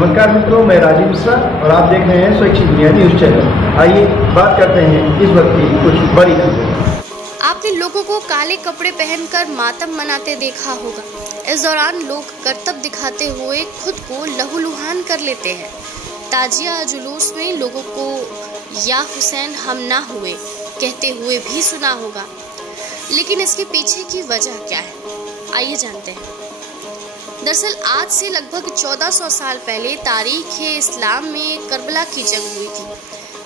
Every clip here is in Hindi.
नमस्कार मित्रों, मैं राजीव मिश्रा और आप देख रहे हैं स्वैच्छिक दुनिया न्यूज चैनल। आइए बात करते हैं इस वक्त की कुछ बड़ी खबरें। आपने लोगों को काले कपड़े पहनकर मातम मनाते देखा होगा। इस दौरान लोग करतब दिखाते हुए खुद को लहूलुहान कर लेते हैं। ताजिया जुलूस में लोगों को या हुसैन हम ना हुए कहते हुए भी सुना होगा, लेकिन इसके पीछे की वजह क्या है, आइए जानते हैं। दरअसल आज से लगभग 1400 साल पहले तारीख-ए-इस्लाम में करबला की जंग हुई थी।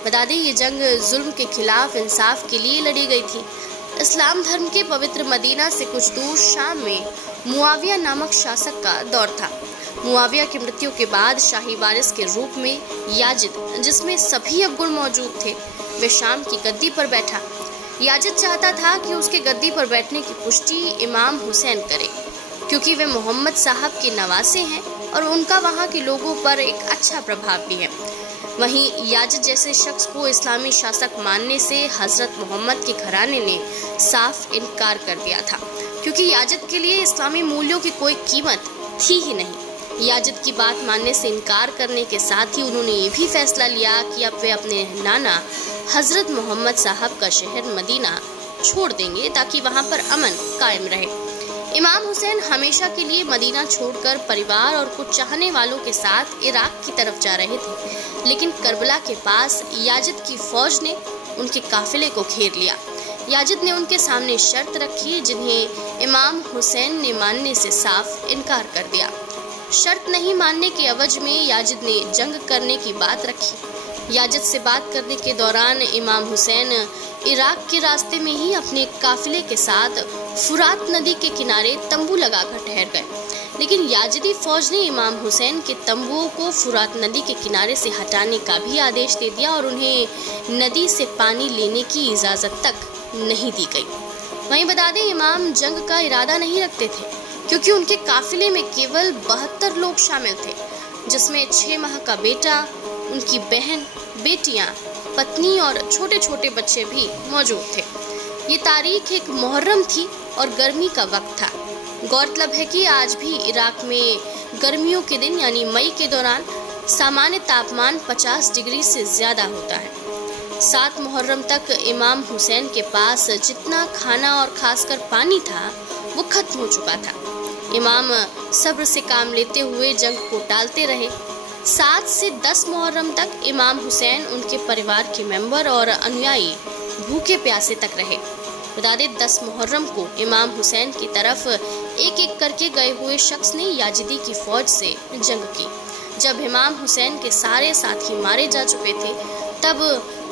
बता दें, ये जंग जुल्म के खिलाफ इंसाफ के लिए लड़ी गई थी। इस्लाम धर्म के पवित्र मदीना से कुछ दूर शाम में मुआविया नामक शासक का दौर था। मुआविया की मृत्यु के बाद शाही वारिस के रूप में याजिद, जिसमें सभी अवगुण मौजूद थे, वे शाम की गद्दी पर बैठा। याजिद चाहता था कि उसके गद्दी पर बैठने की पुष्टि इमाम हुसैन करे, क्योंकि वे मोहम्मद साहब के नवासे हैं और उनका वहाँ के लोगों पर एक अच्छा प्रभाव भी है। वहीं याजिद जैसे शख्स को इस्लामी शासक मानने से हजरत मोहम्मद के घराने ने साफ इनकार कर दिया था, क्योंकि याजिद के लिए इस्लामी मूल्यों की कोई कीमत थी ही नहीं। याजिद की बात मानने से इनकार करने के साथ ही उन्होंने ये भी फैसला लिया कि अब वे अपने नाना हजरत मोहम्मद साहब का शहर मदीना छोड़ देंगे ताकि वहाँ पर अमन कायम रहे। इमाम हुसैन हमेशा के लिए मदीना छोड़कर परिवार और कुछ चाहने वालों के साथ इराक की तरफ जा रहे थे, लेकिन करबला के पास याजिद की फौज ने उनके काफिले को घेर लिया। याजिद ने उनके सामने शर्त रखी, जिन्हें इमाम हुसैन ने मानने से साफ इनकार कर दिया। शर्त नहीं मानने के एवज में याजिद ने जंग करने की बात रखी। याजिद से बात करने के दौरान इमाम हुसैन इराक के रास्ते में ही अपने काफिले के साथ फुरात नदी के किनारे तंबू लगाकर ठहर गए, लेकिन याजिदी फौज ने इमाम हुसैन के तंबुओं को फुरात नदी के किनारे से हटाने का भी आदेश दे दिया और उन्हें नदी से पानी लेने की इजाजत तक नहीं दी गई। वहीं बता दें, इमाम जंग का इरादा नहीं रखते थे, क्योंकि उनके काफिले में केवल 72 लोग शामिल थे, जिसमें 6 माह का बेटा, उनकी बहन, बेटियां, पत्नी और छोटे छोटे बच्चे भी मौजूद थे। ये तारीख एक मुहर्रम थी और गर्मी का वक्त था। गौरतलब है कि आज भी इराक में गर्मियों के दिन यानी मई के दौरान सामान्य तापमान 50 डिग्री से ज्यादा होता है। 7 मुहर्रम तक इमाम हुसैन के पास जितना खाना और खासकर पानी था वो खत्म हो चुका था। इमाम सब्र से काम लेते हुए जंग को टालते रहे। 7 से 10 मुहर्रम तक इमाम हुसैन, उनके परिवार के मेंबर और अनुयायी भूखे प्यासे तक रहे। बता दें, 10 मुहर्रम को इमाम हुसैन की तरफ एक एक करके गए हुए शख्स ने याजिदी की फौज से जंग की। जब इमाम हुसैन के सारे साथी मारे जा चुके थे, तब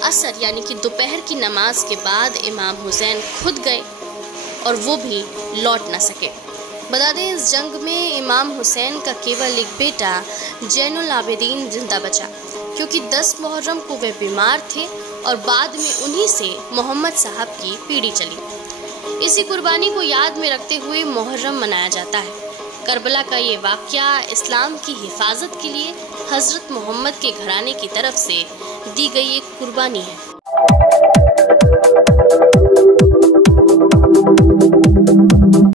असर यानी कि दोपहर की नमाज के बाद इमाम हुसैन खुद गए और वो भी लौट न सके। बता दें, इस जंग में इमाम हुसैन का केवल एक बेटा जैनुल आबिदीन जिंदा बचा, क्योंकि 10 मुहर्रम को वे बीमार थे और बाद में उन्हीं से मोहम्मद साहब की पीढ़ी चली। इसी कुर्बानी को याद में रखते हुए मुहर्रम मनाया जाता है। करबला का ये वाकया इस्लाम की हिफाजत के लिए हजरत मोहम्मद के घराने की तरफ से दी गई एक कुर्बानी है।